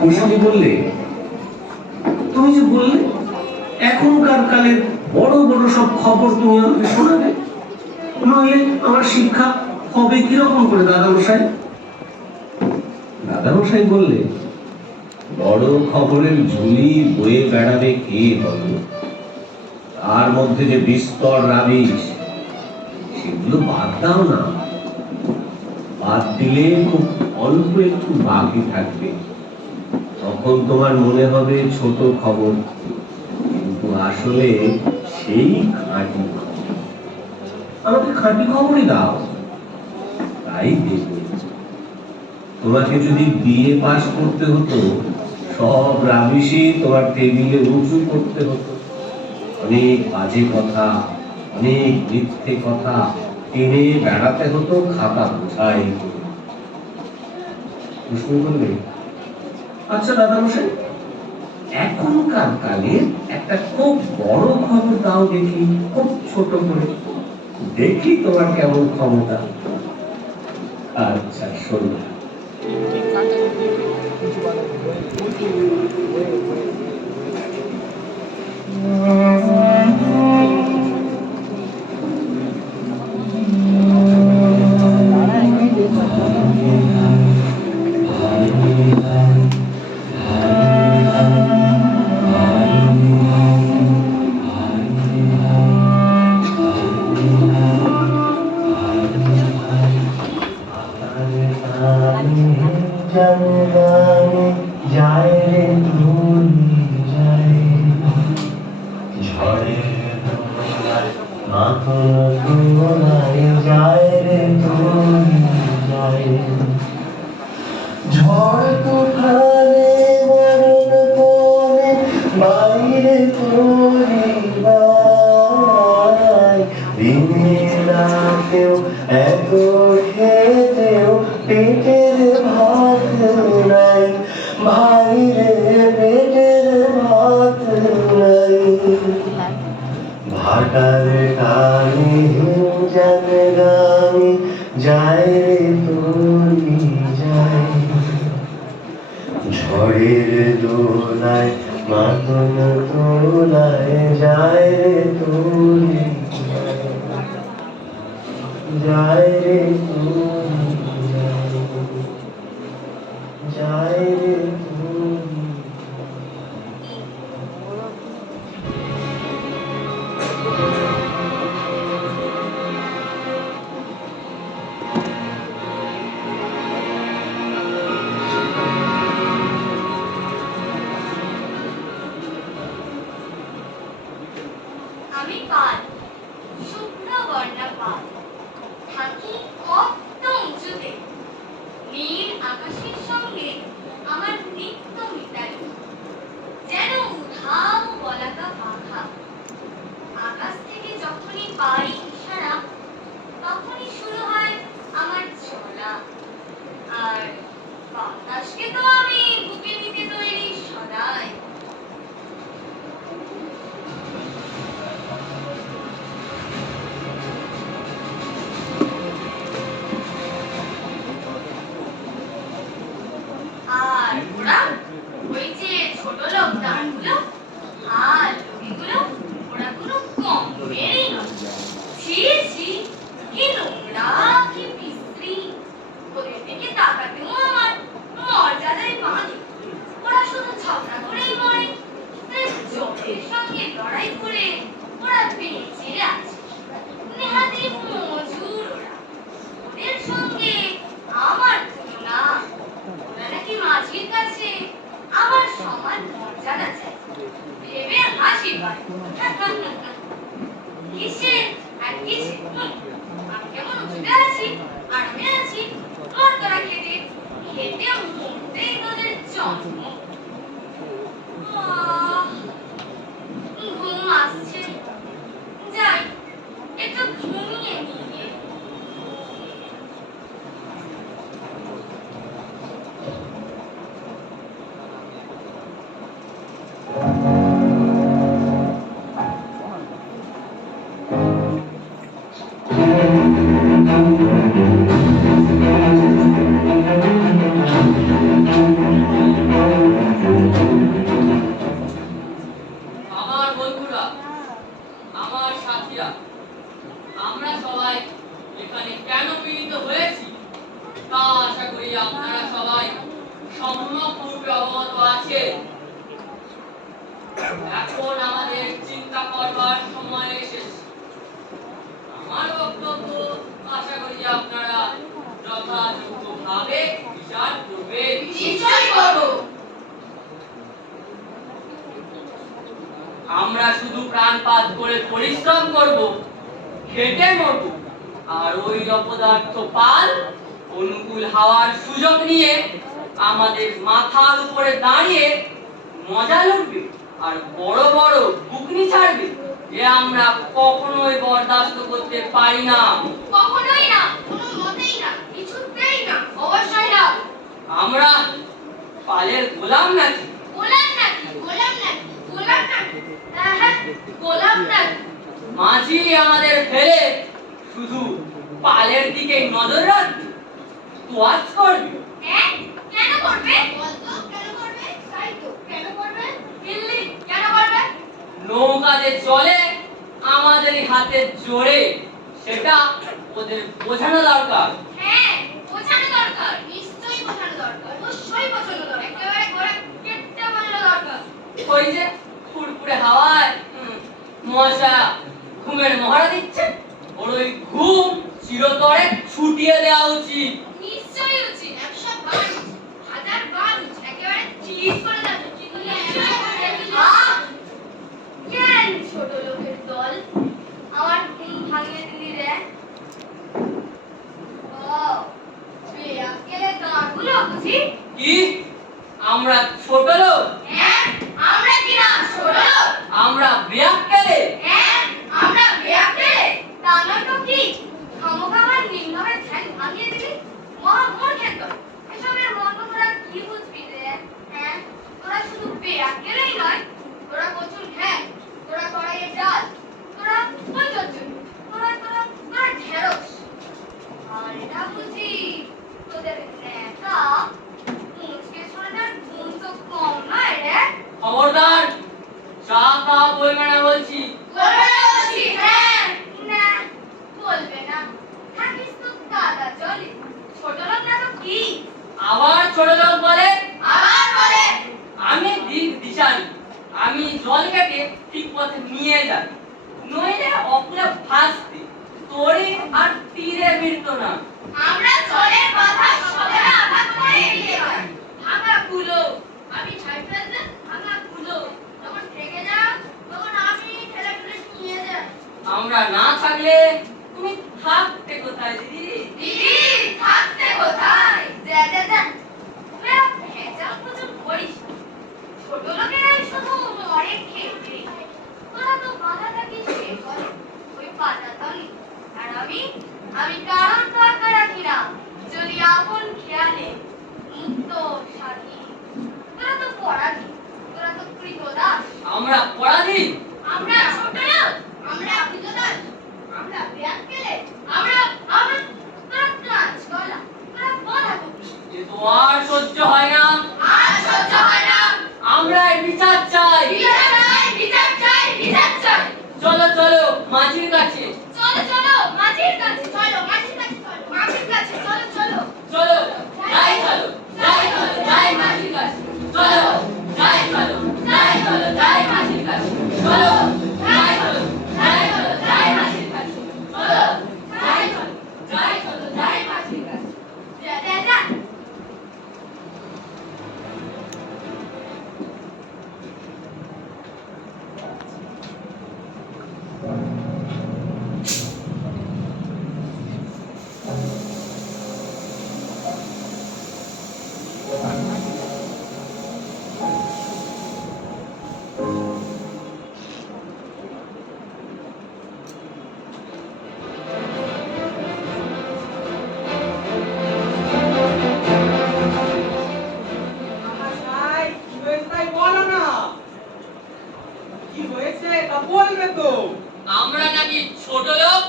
কুশলী বললে, তুমি যে বললে এখনকার কালের বড় বড় সব খবর তুমি আমাকে শোনাবে, নইলে আমার শিক্ষা হবে কিরকম করে দাদামশাই? দাদামশাই বললে, বড় খবরের ঝুলি বয়ে বেড়াবে কে বলো? তার মধ্যে যে বিস্তর রাবিশ, সেগুলো বাদ দাও না। বাদ দিলে খুব অল্প একটু বাকি থাকবে, তখন তোমার মনে হবে ছোট খবর, কিন্তু আসলে সেই খাঁটি খবর। আমাকে খাঁটি খবরই দাও, তাই দেব। তোমাকে যদি বিএ পাস করতে হতো, সব রাবিশই তোমার টেবিলে উঁচু করতে হতো। অনেক বাজে কথা, অনেক মিথ্যে কথা টেনে বেড়াতে হতো খাতা বোঝাই করে। কুসুম বললে, আচ্ছা দাদামশাই, এখনকার কালে একটা খুব বড় খবর দাও দেখি, খুব ছোট করে, দেখি তোমার কেমন ক্ষমতা। আচ্ছা শোনো। ঝড় তুফানে মরণ কোণে বাইরে পরিবার, দিনে রাতেও এত খেতেও পেটের ভাত নাই, ভাইরে পেটের ভাত নাই। ভাটার কানে জানগামি যায় রে তুলি যায়, ঝড়ের দোলায় মাতন তোলায় যায় রে তুলি যায় রে তুলি যায় রে তুলি। আমি পাল, শুভ্র বর্ণা পাল, থাকি কত উঁচুতে, নীল আকাশের সঙ্গে আমার নিত্য মিতালি, যেন উধাও বলাকা পাখা। আকাশ থেকে যখনই পাই ইশারা, তখনই শুরু হয় আমার চলা, আর বাতাসকে তো আমি বুকে নিতে তৈরি সদাই। আর ওরা, ওই যে ছোট লোক দাঁড়গুলো আর লোকগুলো, ওরা কোনো কম মেরেই নয়। ছি ছি, কি নোংরা, কি বিশ্রী, ওদের দিকে তাকাতেও আমার মর্যাদায় বাঁধে। ওরা শুধু ঝগড়া করেই মরে, জলের সঙ্গে লড়াই করে ওরা বেঁচে আছে। নেহাতি মজুর ওরা, ওদের সঙ্গে আমার তুলনা। ওরা নাকি মাঝির কাছে আমার সমান মর্যাদা চাই, ভেবে হাসি পায়। কিসে আর কিসে, আমি কেমন উঠতে আছি, আরামে আছি, আর তোরা খেতে খেতে মরতেই তোদের জন্ম। ঘুম আসছে, যাই একটু ঘুমিয়ে নিয়ে। করি আপনারা সবাই সম্যকরূপে অবগত আছে। এখন আমাদের চিন্তা করবার সময় এসেছে। আমার বক্তব্য আশা করি আপনারা যথাযোগ্যভাবে বিচার করবেন। নিশ্চয়ই করবো। আমরা শুধু প্রাণপাত করে পরিশ্রম করব, খেটে মরব, আর ওই অপদার্থ পাল অনুকূল হাওয়ার সুযোগ নিয়ে আমাদের মাথার উপরে দাঁড়িয়ে মজা লুটবে আর বড় বড় বুকনি ছাড়বে, এ আমরা কখনোই বরদাস্ত করতে পারি না। কখনোই না, কোনো মতেই না, কিছুতেই না, অবশ্যই না। আমরা পালের গোলাম নাকি? গোলাম নাকি? গোলাম নাকি? গোলাম নাকি? হ্যাঁ, গোলাম নাকি? মাঝি আমাদের ফেলে শুধু পালের দিকে নজর রাখবে, তোয়াজ করবে। হ্যাঁ, কেন করবে? বলতো কেন করবে? তাই তো, কেন করবে? দিল্লি কেন করবে? নৌকা যে চলে আমাদের হাতে জোরে, সেটা ওদের বোঝানো দরকার। হ্যাঁ, বোঝানো দরকার, নিশ্চয়ই বোঝানো দরকার, অবশ্যই বোঝানো দরকার, একেবারে গোড়া কেটে বোঝানো দরকার। ওই যে ফুরফুরে হাওয়ায় মশা ঘুমের মহড়া দিচ্ছে, ওর ওই ঘুম চিরতরে ছুটিয়ে দেওয়া উচিত। নিশ্চয়ই উচিত, 100 বার উচিত, 1000 বার উচিত, একেবারে চিৎ করে দেওয়া উচিত। কেন ছোট লোকের দল আমার ঘুম ভাঙিয়ে দিলি রে? ও, তুই আজকের গাঁগুলো বুঝি? কি আমরা ছোট লোক? হ্যাঁ, আমরা কি না ছোট লোক? আমরা ব্যাককেলে? হ্যাঁ, আমরা বেয়াকে। তা নয় তো কি? খামোখা আমার নিম্নভাবে ধ্যান ভাঙিয়ে দিলি? মহামূর্খের দল। এসবের মর্ম তোরা কি বুঝবি রে? হ্যাঁ, তোরা শুধু বেয়াকেলেই নয়, তোরা কচুর ঘ্যাঁ, তোরা কড়াইয়ের ডাল, তোরা পঞ্চজন, তোরা ঢেঁড়স। আর এটা বুঝি তোদের নেতা মুচকে সোনার গুণ তো কম নয় রে। খবরদার, চা তা বলবে না বলছি। বলবে না বলছি, হ্যাঁ। না, বলবে না। থাকিস তো দাদা চলে। ছোট লোক না তো কি? আবার ছোট লোক বলে? আবার বলে। আমি দিক দিশারি, আমি জল কেটে ঠিক পথে নিয়ে যাই, নইলে অকুলে ভাসতে তোরে আর তীরে মিলত না। আমরা জলের কথা সবে আঘাত করে এড়িয়ে যাই। ভাঙা কুলো, আমি ছাড় ফেলতে ভাঙা কুলো। যখন থেকে যাও, তখন আমি ঠেলে ঠেলে নিয়ে যাই। আমরা না থাকলে তুমি থাকতে কোথায় দিদি? দিদি, থাকতে কোথায়? যা। তোরা ভেজাল প্রচুর করিস না। ছোট লোকেরাই শুধু মরে খেতে। তোরা তো বাঁধা থাকিস কে করে? ওই পাতা তলে। আর আমি কারণ দরকার রাখি না। যদি আপন খেয়ালে মুক্ত স্বাধীন। তোরা তো পরাধীন, তোরা তো কৃতদাস। আমরা পরাধীন? আমরা ছোট লোক, আমরা কৃতদাস, আমরা বেয়াক্কেলে, আমরা তোরা কাজ গলা, তোরা বলা কবি। এ তো আর সহ্য হয় না। আর সহ্য হয় না। আমরা এর বিচার চাই। বিচার চাই। চলো চলো মাঝির কাছে। চলো, মাঝির কাছে চলো, মাঝির কাছে চলো। চলো যাই চলো যাই মাঝির কাছে। চলো যাই চলো যাই মাঝির কাছে। চলো যাই চলো যাই মাঝির কাছে। চলো যাই চলো যাই মাঝির কাছে। যা। আশাই, কি হয়েছে তাই বলো না। কি হয়েছে তা বলবে তো। আমরা নাকি ছোট লোক?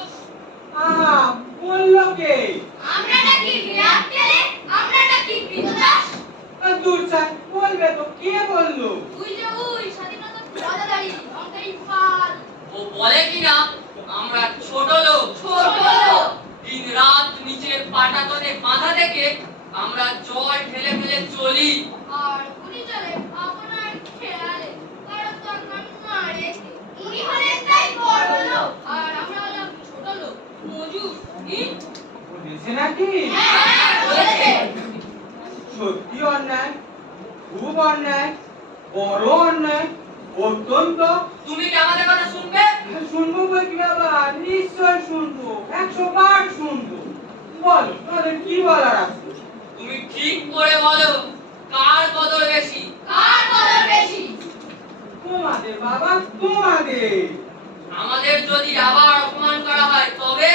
বললো কে? আমরা নাকি বেয়াক্কেলে, আমরা নাকি কৃতদাস। দূর ছাই, বলবে তো, কে বললো? ওই স্বাধীনতা পদাদারি অঙ্কারি পাল। ও বলে কিনা আমরা ছোট লোক। ছোট লোক। দিন রাত নিচের পাটাতনে বাঁধা থেকে আমরা চলি। আর উনি চলে আপনার খেয়ালে, কারণ দরকার না রেখে। উনি হলেন তাই বড় লোক, আর আমরা হলাম ছোট লোক, মজুর। বলেছে নাকি? হ্যাঁ, বলেছে। সত্যি অন্যায়, খুব অন্যায়, বড় অন্যায়, অত্যন্ত। তুমি কি আমাদের কথা শুনবে? শুনবো বই কি বাবা, নিশ্চয় শুনবো, 100 বার শুনবো। বল, তোদের কি বলার আছে? তুমি ঠিক করে বলো, কার কদর বেশি? কার কদর বেশি? তোমাদের বাবা, তোমাদের। আমাদের যদি আবার অপমান করা হয় তবে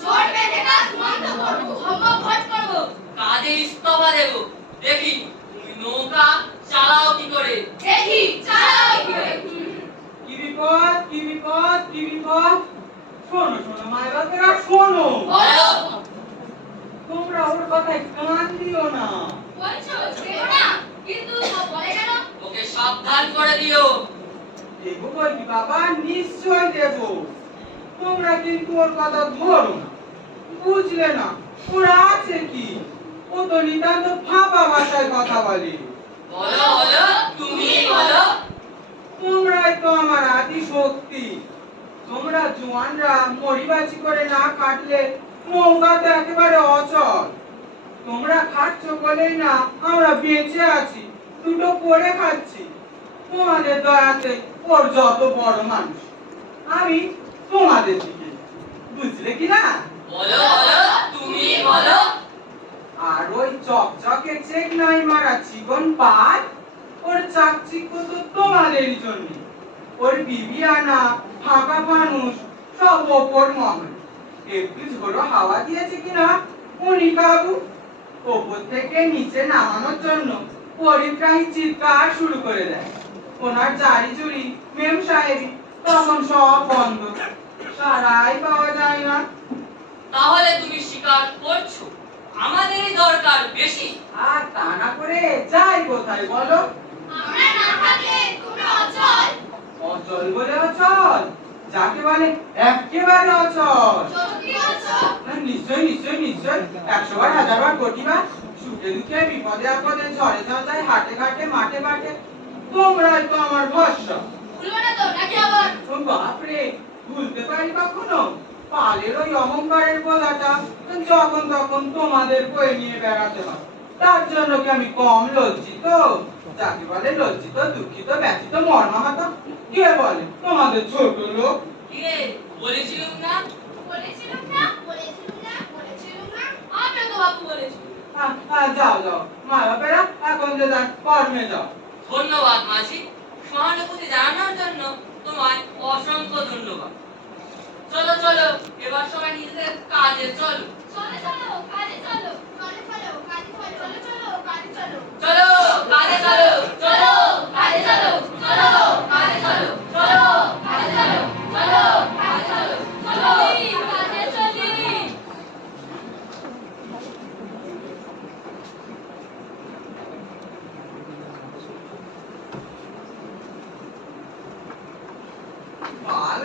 জোর বেঁধে কাজ বন্ধ করবো, সম্ভব ভোট করবো। কাজে ইস্তফা দেব। দেখি তুমি নৌকা চালাও কি করে। দেখি চালাও কি করে। কি বিপদ, কি বিপদ, কি বিপদ। শোনো শোনো মায়ের বাপেরা, শোনো। বলো। তোমরা ওর কথায় কান দিও না। বলছো দেবো না, কিন্তু ও বলে কেন? ওকে সাবধান করে দিও। দেবো বই কি বাবা, নিশ্চয় দেবো। তোমরা কিন্তু ওর কথা ধরো না, বুঝলে না ওরা আছে কি। ও তো নিতান্ত ফাঁপা ভাষায় কথা বলে। বলো বলো, তুমি বলো। তোমরাই তো আমার আদি শক্তি। তোমরা জোয়ানরা মরিবাজি করে না কাটলে নৌকাতে একেবারে অচল। তোমরা খাচ্ছ বলেই না আমরা বেঁচে আছি, দুটো করে খাচ্ছি। তোমাদের দয়াতে ওর যত বড় মানুষ, আমি তোমাদের দিকে, বুঝলে কি না? বলো বলো, তুমি বলো। আর ওই চকচকে চেক নাই মারা জীবন পাল, ওর চাকচিক্য তো তোমাদেরই জন্য। ওর বিবিয়ানা ফাঁকা ফানুষ সব ওপর মহল। একটু ঝোড়ো হাওয়া দিয়েছে কিনা উনি কাবু, ওপর থেকে নিচে নামানোর জন্য পরিগ্রাহী চিৎকার শুরু করে দেয়। ওনার জারি জুড়ি মেম সাহেবী তখন সব বন্ধ, সারাই পাওয়া যায় না। তাহলে তুমি স্বীকার করছো আমাদেরই দরকার বেশি? আর তা না করে যাই কোথায় বলো? আমরা না থাকলে তোমরা অচল। অচল বলে অচল, যাকে বলে একেবারে অচল। সত্যি বলছো? না, নিশ্চয় নিশ্চয় নিশ্চয়, 100 বার 1000 বার কোটি বার। সুখে দুঃখে বিপদে আপদে ঝড়ে ঝঞ্ঝায় হাটে ঘাটে মাঠে মাঠে তোমরাই তো আমার ভরসা। ভুলবো না তো নাকি আবার? ও বাপরে, ভুলতে পারি কখনো? পালের ওই অহংকারের বোঝাটা যখন তখন তোমাদের বয়ে নিয়ে বেড়াতে হয়, তার জন্য কি আমি কম লজ্জিত? যাকে বলে লজ্জিত, দুঃখিত, ব্যথিত, মর্মাহত, কে বলে তোমাদের ছোট লোক? কিরে, বলেছিলুম না? বলেছিলাম না, বলেছিলাম না, বলেছিলাম না। আমিও তো বাবু বলেছি। যাও যাও মা বাপেরা, এখন যে যার কর্মে যাও। ধন্যবাদ মাঝি, সহানুভূতি জানানোর জন্য তোমায় অসংখ্য ধন্যবাদ। চলো চলো, এবার সবাই নিজেদের কাজে চলো। চলো চলো কাজে চলো, চলো চলো কাজে চলো, চলো চলো কাজে চলো, চলো কাজে চলো, চলো কাজে চলো, চলো কাজে চলো, চলো কাজে চলো, চলো কাজে চলো, চলো কাজে চলি।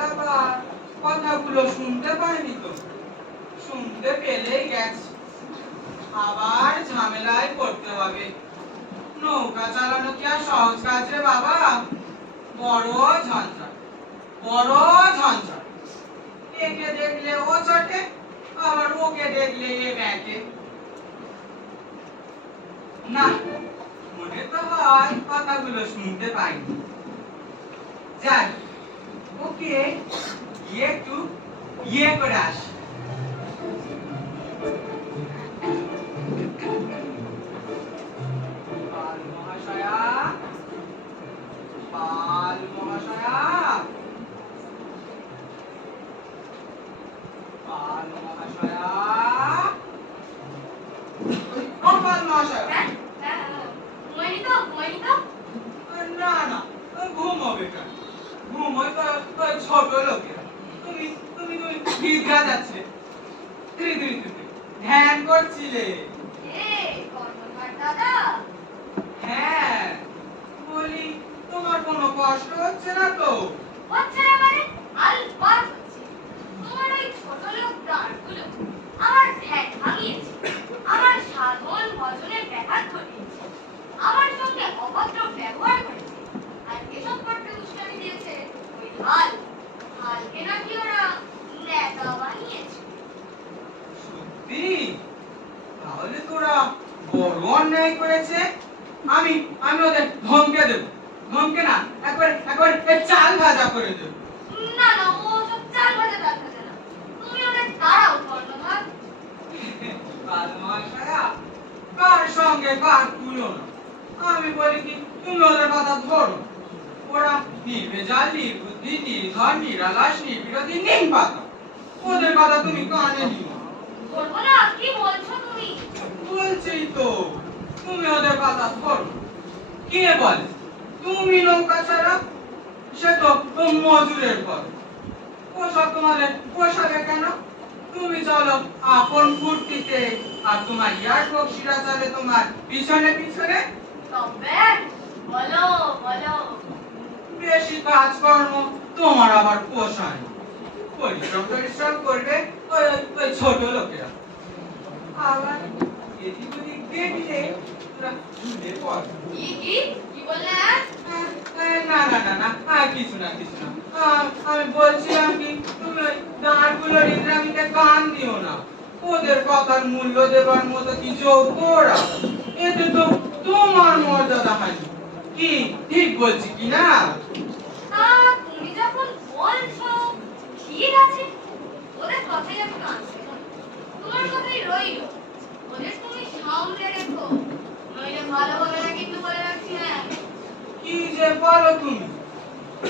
আবার কথাগুলো শুনতে পাইনি তো, শুনতে পেলেই গেছে। আবার ঝামেলায় পড়তে হবে। নৌকা চালানো কি আর সহজ কাজ রে বাবা? বড় ঝঞ্ঝাট, বড় ঝঞ্ঝাট। একে দেখলে ও চটে, আবার ওকে দেখলে এ ব্যাকে। না, মনে তো হয় কথাগুলো শুনতে পাইনি। যাই, ওকে গিয়ে একটু ইয়ে করে আসি। পাল মহাশয়া, পাল মহাশয়া, পাল মহাশয়া, ও পাল মহাশয়া। হ্যাঁ ঘুমাইনি তো, ঘুমাইনি তো। না না, ঘুমো বেটা, ঘুমোই তো ওই ছোট লোকেরা। তুমি তুমি তুমি নিদ্রা যাচ্ছে, ধীরে ধীরে ধীরে ধ্যান করছিলে। কর্মকার দাদা। হ্যাঁ, বলি তোমার কোনো কষ্ট হচ্ছে না তো? হচ্ছে না মানে? আলবাত হচ্ছে। তোমার ওই ছোট লোক দাঁড়গুলো আমার ধ্যান ভাঙিয়েছে, আমার সাধন ভজনের ব্যাঘাত ঘটিয়েছে। অভদ্র ব্যবহার করেছে আর এসব করতে উস্কানি দিয়েছে ওই হালকে নাকি ওরা নেতা বানিয়েছে। সত্যি? তাহলে তোরা বড় অন্যায় করেছে। আমি আমি ওদের ধমকে দেব, ধমকে না একবার চাল ভাজা করে দেব। না না, ও সব চাল ভাজা না, তুমি ওদের তাড়াও কর্ণধার। মহাশয়া, কার সঙ্গে কার তুলনা? আমি বলি কি, তুমি ওদের কথা ধরো। ওরা নির্ভেজাল, নির্বুদ্ধি, নির্ধন, নিরালাস, নির্বিরোধী, নিমপাতা। ওদের কথা তুমি কানে নিও না। বলবো না, কি বলছো তুমি? বলছি তো, তুমি ওদের কথা ধরো। কে বলে তুমি নৌকা ছাড়া? সে তো মজুরের পর। ওসব তোমাদের পোষাবে কেন? তুমি চলো আপন ফুর্তিতে, আর তোমার ইয়ার বক্সিরা চলে তোমার পিছনে পিছনে। তবে বলো বলো। বেশি কাজকর্ম তোমার আবার পোষায় না। পরিশ্রম করবে ওই ছোট লোকেরা। আবার এদিক ওদিক দেখলে ওরা ঝুলে পড়ে। কি বললে? না, কিছু না। আমি বলছিলাম কি, তুমি ওই দাঁড়গুলোর ইন্দ্রামিতে কান দিও না। ওদের কথার মূল্য দেবার মতো কি যোগ্য ওরা? এতে তো তোমার মর্যাদা হানি। কি ঠিক বলছি কি না? তুমি যখন বলছো ঠিক আছে, ওদের কথাই আমি কানছি না। তোমার কথাই রইল, ওদের তুমি সামনে রেখো, নইলে ভালো হবে না কিন্তু বলে রাখছি। হ্যাঁ, কি যে বলো তুমি!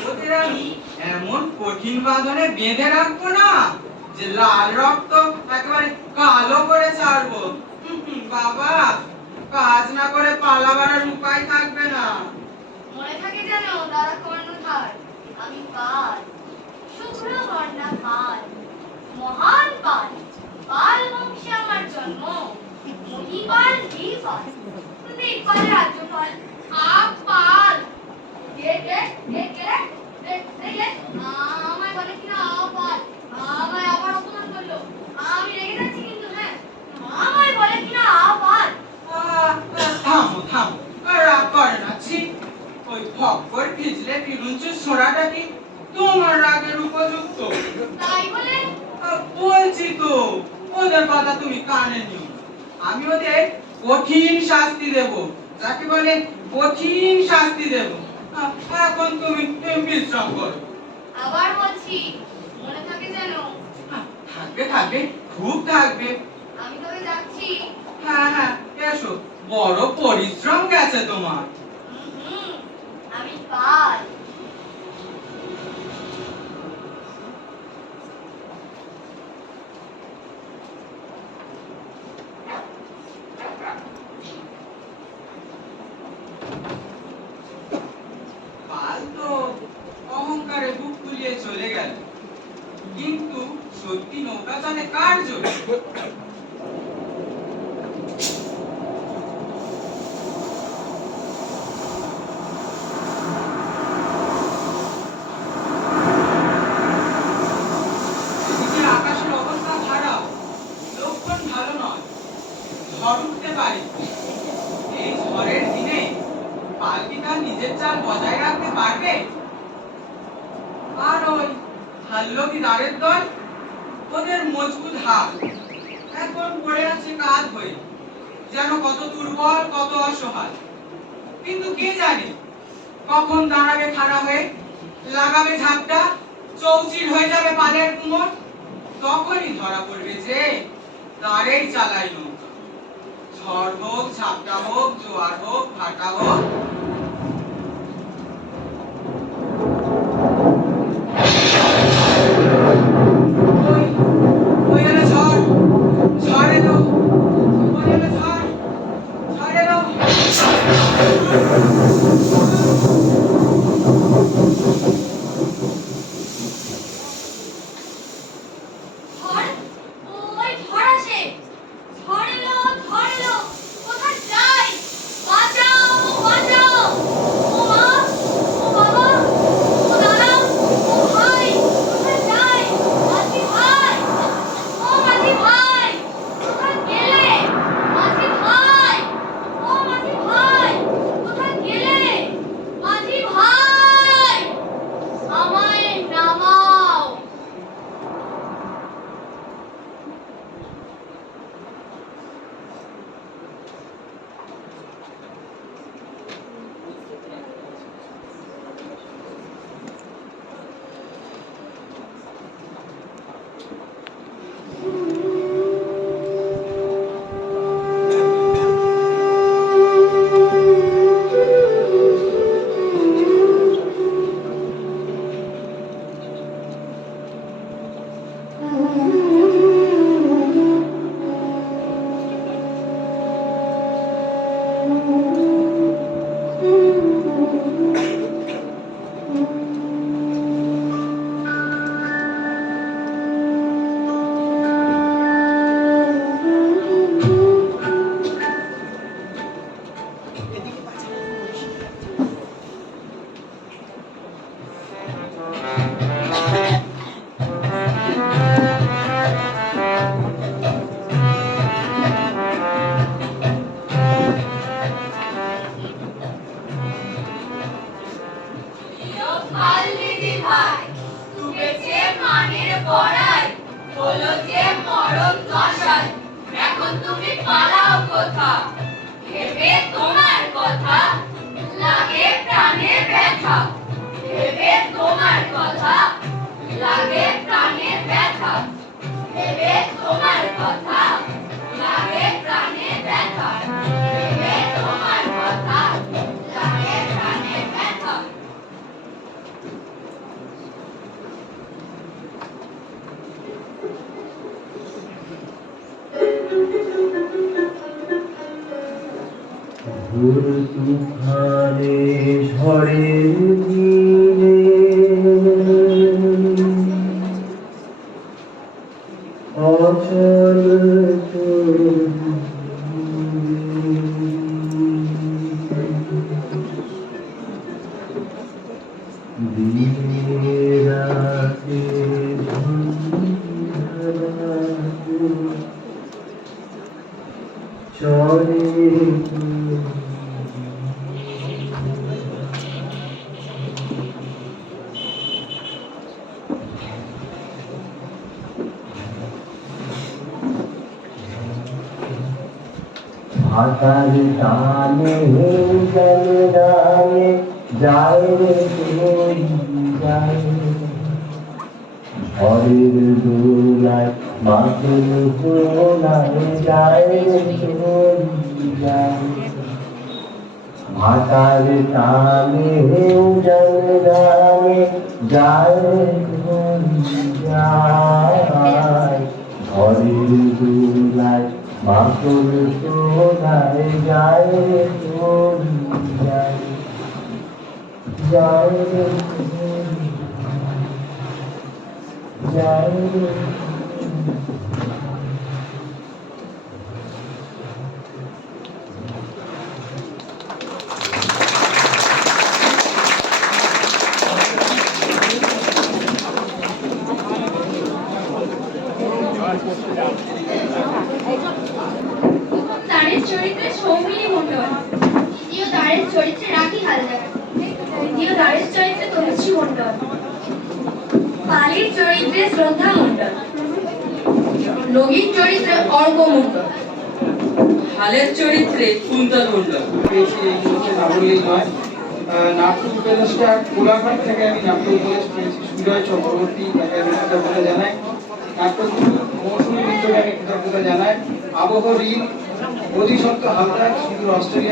ওদের আমি এমন কঠিন বাঁধনে বেঁধে রাখবো না যে লাল রক্ত একেবারে কালো করে ছাড়বো। বাবা, কাজ না করে পালাবার আর উপায় থাকবে না। মনে থাকে যেন দাদা কর্ণধার, আমি পাল, শুভ্রবর্ণা পাল, মহান পাল, পাল বংশে আমার জন্ম, মহিপাল দ্বিপাল, দ্বিপালের রাজ্যপাল, পাল। আমায় বলে কিনা পাল, আমায় আবার অপমান করলো। আমি রেগে যাচ্ছি কিন্তু। হ্যাঁ, আমায় বলে কিনা পাল। থামো রাগ করে না। ছি, ওই ভক্কর ভিজলে বিরুঞ্চের ছোড়াটা কি তোমার রাগের উপযুক্ত? তাই বলে বলছি তো, ওদের কথা তুমি কানে নিও না। আমি ওদের কঠিন শাস্তি দেব, যাকে বলে কঠিন শাস্তি দেব। এখন তুমি বিশ্রাম করো। আবার বলছি, মনে থাকে যেন। থাকবে, খুব থাকবে। আমি তবে যাচ্ছি। হ্যাঁ, এসো। বড় পরিশ্রম গেছে তোমার। হুম, আমি পাল। পাল তো অহংকারে বুক ফুলিয়ে চলে গেল, কিন্তু সত্যি নৌকা চলে কার জন্য? এদিকে আকাশের অবস্থা খারাপ, লক্ষণ ভালো নয়। ঝড় উঠতে পারে। এই ঝড়ের দিনে পাল কি তার নিজের চাল বজায় রাখতে পারবে? আর ওই হাল্লকি দাঁড়ের দল, ওদের মজবুত হাত এখন পড়ে আছে কাঁধ হয়ে, যেন কত দুর্বল, কত অসহায়। কিন্তু কে জানে কখন দাঁড়াবে খাড়া হয়ে, লাগাবে ঝাপটা, চৌচির হয়ে যাবে পালের কুমোর। তখনই ধরা পড়বে যে দাঁড়েই চালাই নৌকা। ঝড় হোক, ঝাপটা হোক, জোয়ার হোক, ভাটা হোক, ওই এলো ঝড়, ঝড় এলো, ওই এলো ঝড়, ঝড় এলো। ঝড়, ওই ঝড় আসে। ঝড় এলো, কোথায় যাই? বাঁচাও, বাঁচাও! ও মা, ও বাবা, ও দাদা, ও ভাই, কোথায় যাই? মাঝি ভাই, ও মাঝি ভাই, কোথায় গেলে? মাঝি ভাই, ও মাঝি ভাই, কোথায় গেলে? পাল্লিদি ভাই ডুবেছে মানের পড়ায় হলো যে মরণ দশায় এখন তুমি পালাও কোথা ভেবে তোমার কথা লাগে প্রাণে ব্যথা ভেবে তোমার কথা লাগে প্রাণে ব্যথা ভেবে তোমার কথা লাগে প্রাণে ব্যথা ভেবে তোমার কথা লাগে প্রাণে ব্যথা ঘোর তুফানে ঝড়ের দিনে অচল দিনে রাতে চলে ভাষার টানে জলদানে যায় রে তোর যায় ঝড়ের দোলায় মাথুর দোলায় যায় রে তোর যায় ভাষার টানে জলদানে যায় রে তোর যায় ঝড়ের দোলায় মাথুর দোলায় যায় রে তোর যায় যায় রে যায় রে তারের চরিত্রে সৌমিনী মণ্ডল দ্বিতীয় তারের চরিত্রে রাখি হালদার তৃতীয় তারের চরিত্রে তনুশ্রী মণ্ডল পালির চরিত্রে শ্রদ্ধা মণ্ডল নগীন চরিত্রে অর্ক মণ্ডল হালের চরিত্রে কুন্তল মণ্ডল। পেয়েছি এইগুলোকে না বললেই নয়। নাট্য উপদেষ্টা কোলাঘাট থেকে আমি নাট্য উপদেশ পেয়েছি সুজয় চক্রবর্তী, তাকে আমি কৃতজ্ঞতা জানাই। নাট্যগুরু মৌসুমী মিত্রকে আমি কৃতজ্ঞতা জানাই। আবহ ঋণ অধিসত্ত্ব হালদার সুদূর অস্ট্রেলিয়া